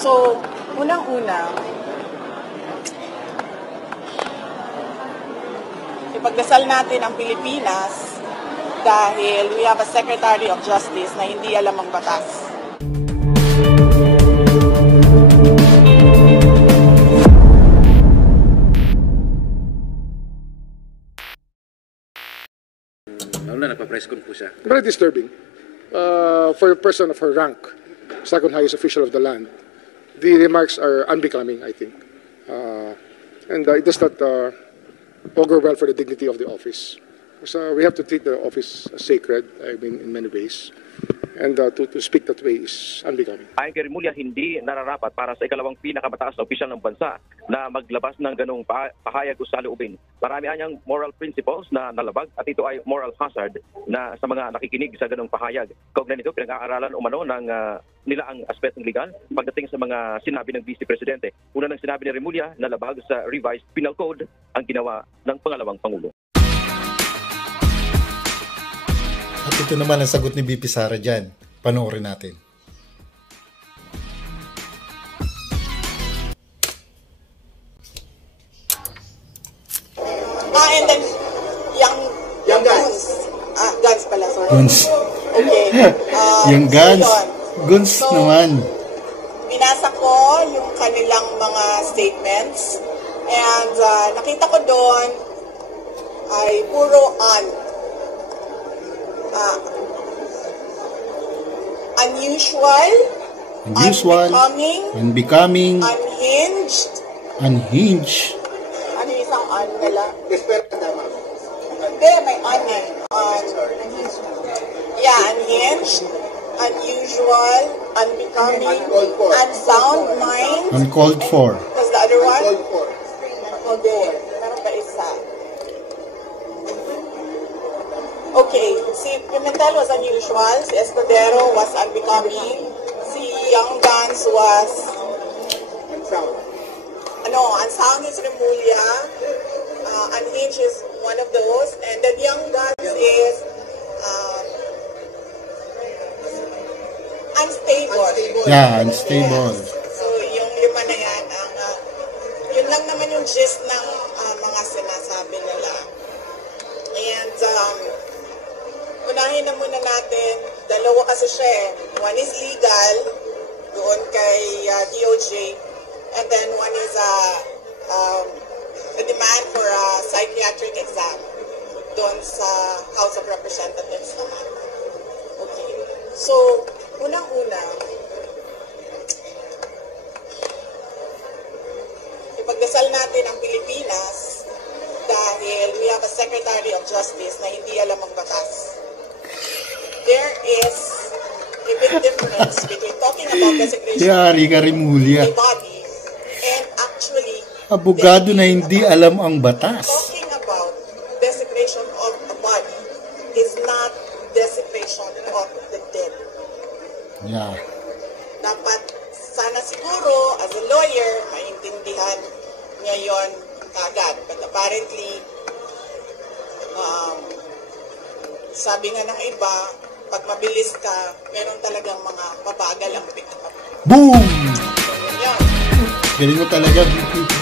So, unang-una, ipagdasal natin ang Pilipinas dahil we have a Secretary of Justice na hindi alam ang batas. Nagpa-press con po siya. Very disturbing. For a person of her rank, second highest official of the land, the remarks are unbecoming, I think. And it does not augur well for the dignity of the office. So we have to treat the office as sacred, I mean, in many ways. And to speak that way is unbecoming. Ayon kay Remulla, hindi nararapat para sa ikalawang pinakamataas na opisyal ng bansa na maglabas ng ganong pahayag o saloobin. Marami anyang moral principles na nalabag at ito ay moral hazard na sa mga nakikinig sa ganong pahayag. Kaugnay nito, pinag-aaralan umano ng nila ang aspetong legal pagdating sa mga sinabi ng Vice Presidente. Una ng sinabi ni Remulla, nalabag sa revised penal code ang ginawa ng pangalawang Pangulo. At ito naman ang sagot ni BP Sara dyan. Panoorin natin. And then, yung guns. Guns pala, sorry. Guns. Okay. Yung guns. So Guns naman. Binasa ko yung kanilang mga statements. And nakita ko doon ay puro unusual, unbecoming, unhinged. Ano yung isang nila? Hindi, may unhinged, unusual, unbecoming, unsound mind. uncalled for. What's the other one? Hindi. Meron pa isa. Okay, si Pimentel was unusual, si Escudero was unbecoming, si Young Guns was unsound is Remulla, unhinged is one of those, and then Young Guns is unstable. Yeah, unstable. Yes. So yung lima na yan, yun lang naman yung gist ng mga sinasabi nila. And unahin na muna natin, dalawa kasi siya eh. One is legal, doon kay DOJ, and then one is a demand for a psychiatric exam doon sa House of Representatives naman. Okay. So, unang-una, ipagdasal natin ang Pilipinas dahil we have a Secretary of Justice na hindi alam ang batas. There is a big difference between talking about desecration Yari ka Remulla. of a body and actually Abogado na hindi alam ang batas. talking about desecration of a body is not desecration of the dead. Yeah. Dapat sana siguro as a lawyer maintindihan niya yon kagad. But apparently sabi nga ng iba, pag mabilis ka, meron talagang mga mabagal ang pick-up. Boom! So, yun. Galing mo talaga, BP.